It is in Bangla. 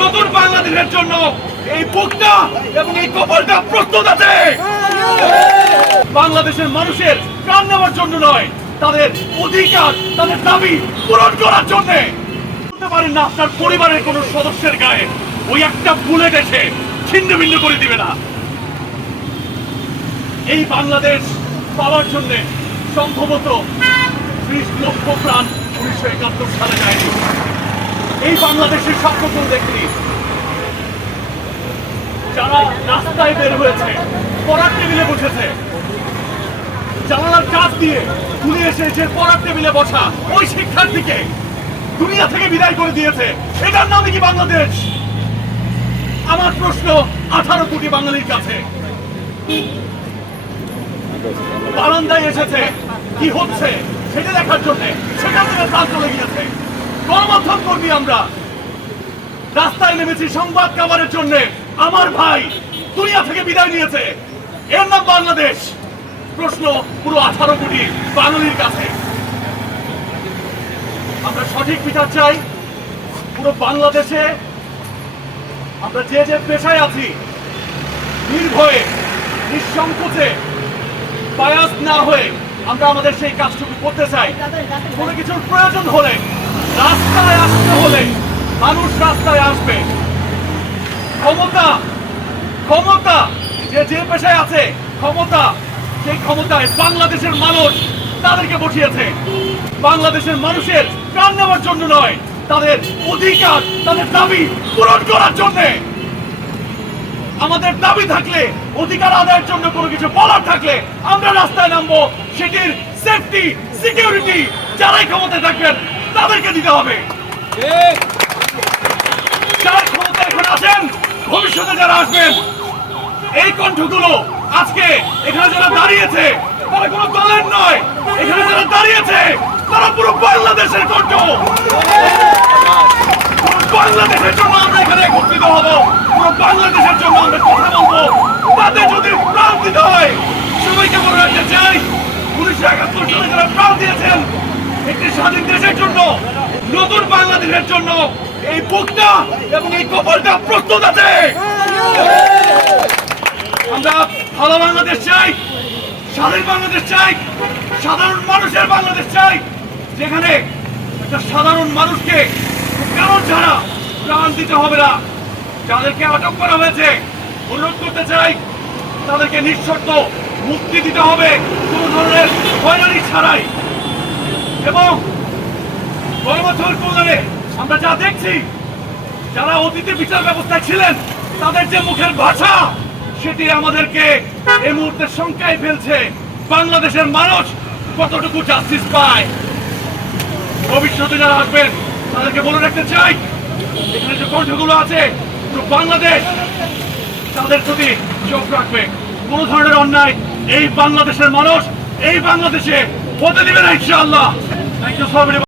নতুন বাংলাদেশের জন্য এই বুকটা এবং এই কপালটা প্রস্তুত আছে। বাংলাদেশের মানুষের প্রাণ নেওয়ার জন্য নয়, তাদের অধিকার, তাদের দাবি পূরণ করার জন্য। আপনার পরিবারের কোনো সদস্যের গায়ে ওই একটা বুলেট এসে ছিন্ন করে দিবে না। এই বাংলাদেশ পাওয়ার জন্য সম্ভবত ত্রিশ লক্ষ প্রাণ উনিশশো একাত্তর সালে যায়নি। এই বাংলাদেশের স্বপ্ন কেউ দেখেনি। যারা রাস্তায় বের হয়েছে, পড়ার টেবিলে বসেছে, জানালার কাজ দিয়ে তুলে এসে পড়ার টেবিলে বসা, ওই শিক্ষার্থীকে দুনিয়া থেকে বিদায় করে দিয়েছে। এটার নামই কি বাংলাদেশ? আমার প্রশ্ন, আঠারো কোটি বাঙালির কাছে। বারান্দায় এসেছে, কি হচ্ছে সেটা দেখার জন্য সেখান থেকে প্রাণ চলে গিয়েছে। গণমাধ্যম কর্মী আমরা। রাস্তায় নেমেছি সংবাদ কাভারের জন্য। আমার ভাই দুনিয়া থেকে বিদায় নিয়েছে। এর নাম বাংলাদেশ। প্রশ্ন পুরো আঠারো কোটি বাঙালির কাছে। আমরা সঠিক বিচার চাই। পুরো বাংলাদেশে আমরা যে যে পেশায় আছি, নির্ভয়ে, নিঃসংকোচে, বায়াস না হয়ে আমরা আমাদের সেই কাজটুকু করতে চাই। কোনো কিছুর প্রয়োজন হলে রাস্তায় আসতে হলে মানুষ রাস্তায় আসবে। ক্ষমতা ক্ষমতা, যে যে পেশায় আছে, ক্ষমতা, সেই ক্ষমতায় বাংলাদেশের মানুষ তাদেরকে বসিয়েছে। বাংলাদেশের মানুষের প্রাণ নেওয়ার জন্য নয়, তাদের অধিকার, তাদের দাবি পূরণ করার জন্যে। আমাদের দাবি থাকলে, অধিকার আদায়ের জন্য কোনো কিছু বলার থাকলে আমরা রাস্তায় নামবো, সেটির সেফটি সিকিউরিটি যারাই ক্ষমতায় থাকবেন তাদেরকে দিতে হবে। যারা ক্ষমতা এখন আছেন ভবিষ্যতে যারা আসবেন এই কণ্ঠগুলো আজকে এখানে যারা দাঁড়িয়েছে তারা কোনো দলের নয়। এখানে যারা দাঁড়িয়েছে তারা পুরো বাংলাদেশের কণ্ঠ। বাংলাদেশের জন্য আমরা এখানে একত্রিত হব। পুরো বাংলাদেশের জন্য আমরা কথা বলব। তাতে যদি প্রাণ দিতে হয় সবাইকে মনে রাখতে চাই উনিশশো একাত্তর সালে যারা প্রাণ দিয়েছেন একটি স্বাধীন দেশের জন্য, নতুন বাংলাদেশের জন্য এই বুকটা এবং এই কপালটা প্রস্তুত আছে। আমরা ভালো বাংলাদেশ চাই, স্বাধীন বাংলাদেশ চাই, সাধারণ মানুষের বাংলাদেশ চাই, যেখানে একটা সাধারণ মানুষকে কারণ ছাড়া প্রাণ দিতে হবে না। যাদেরকে আটক করা হয়েছে, অনুরোধ করতে চাই, তাদেরকে নিঃশর্ত মুক্তি দিতে হবে। কোনো ধরনের হয়রানি ছাড়াই এবং গণমাধ্যমের কল্যাণে আমরা যা দেখছি, যারা অতীতে বিচার ব্যবস্থায় ছিলেন, তাদের যে মুখের ভাষা, সেটি আমাদেরকে এই মুহূর্তে শঙ্কায় ফেলছে। বাংলাদেশের মানুষ কতটুকু জাস্টিস পায়? ভবিষ্যতে যারা আসবেন, তাদেরকে বলে রাখতে চাই, এখানে যে কণ্ঠগুলো আছে বাংলাদেশ তাদের প্রতি চোখ রাখবে। কোন ধরনের অন্যায় এই বাংলাদেশের মানুষ, এই বাংলাদেশে হতে দিবে না ইনশাআল্লাহ। Thank you so much.